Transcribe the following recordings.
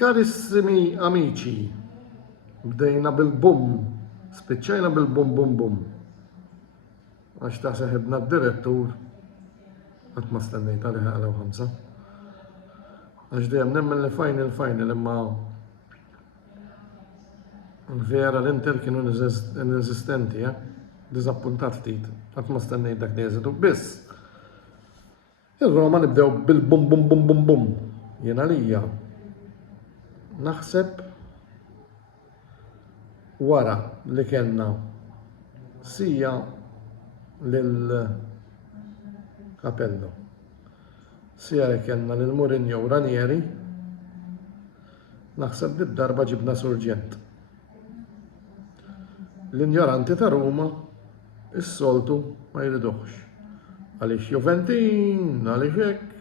Carissimi amici, bdejna bil-bum, spiċċajna bil-bum bum bum. Għax ta' seħibna d-direttur, għat ma stennejta li ħaqlaw 5. Għax dejjem nemmen li final imma vera l-Inter kienu inesistenti, dizappuntat ftit, għat ma stennejt dak li jeżidu. Biss, il-Roma nibdew bil-bum bum bum bum bum. Jena lija, naħseb wara li kellna sija lil Capello, sija li kellna lil Mourinho u Ranieri, naħseb li d-darba ġibna surġent. L-injoranti ta' Ruma is-soltu ma jriduħx. Għaliex Juventin, għaliex hekk,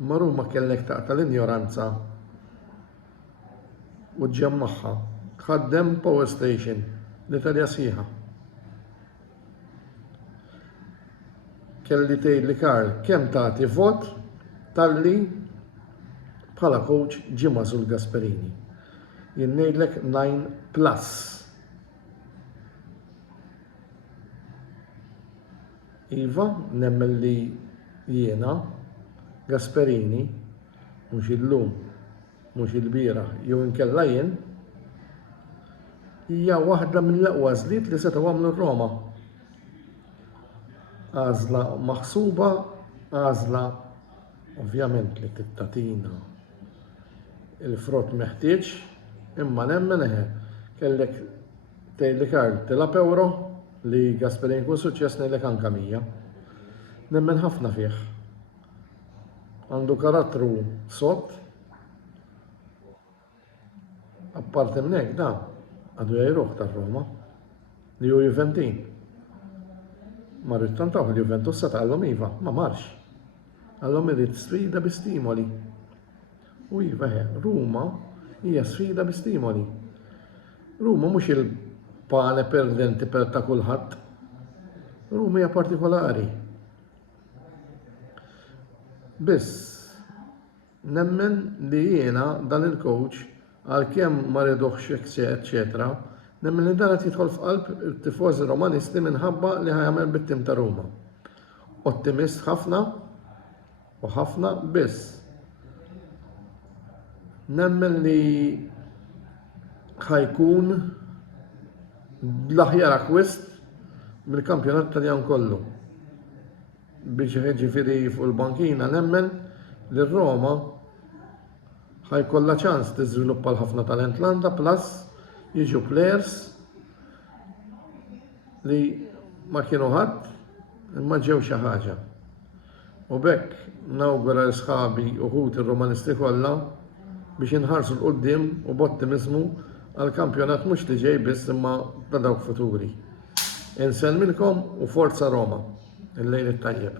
imma Ruma kellek taqta l-injoranza u ġemmaħħa, tħaddem Power Station, l-Italja sħiħa. Kelli tgħidli Karl, kemm tagħti vot talli bħala coach ġie magħżul Gasperini. Jien ngħidlek 9+. Iva, nemmen li jiena, Gasperini, mhux illum, mhux il-bira, jew inkella jien, hija waħda mill-aqwa żliet li setgħu għamlu r-Roma. Għażla maħsuba, għażla ovvjament li tittatina il-frott meħtieġ, imma nemmen kellek tgħidli Karl tilab euro li Gasperini kun suċċess ngħidlek anke 100. Nemmen ħafna fih. Għandu karattru sott, apparti minn hekk da għadu jgħiruh tar-Roma li hu Juventin. Ma rrid tantaw il-Juventus se taqallhom iva, ma marx. Għallhom irid sfida bi stimoli. U iva Ruma hija sfida bi stimoli. Ruma mhux il-pane perdenti per ta' kulħadd. Ruma hija partikolari. Biss nemmen li jiena dan il-coach għalkemm ma rridux eccetera, nemmen li dan qed jidħol f'qalb it-tifożi Romanisti minħabba li ħajamel bit-tim ta' Ruma. Ottimist ħafna u ħafna biss. Nemmen li ħajkun l-aħjar akwist mill-kampjonat Taljan kollu. Biex ġifieri fuq il-bankina nemmen li Roma ħajkollha ċans tiżviluppa l-ħafna talent l-għandha plus jiġu players li ma kienu ħadd imma ġew xi ħaġa. U bekk nawgura l-sħabi uħud ir-Romanisti kollha biex inħarsu l-qudiem u b'ottimizmu għall-kampjonat mhux li ġej biss imma ta' dawk futuri. Insellmilkom u forza Roma. Il-lejl it-tajjeb.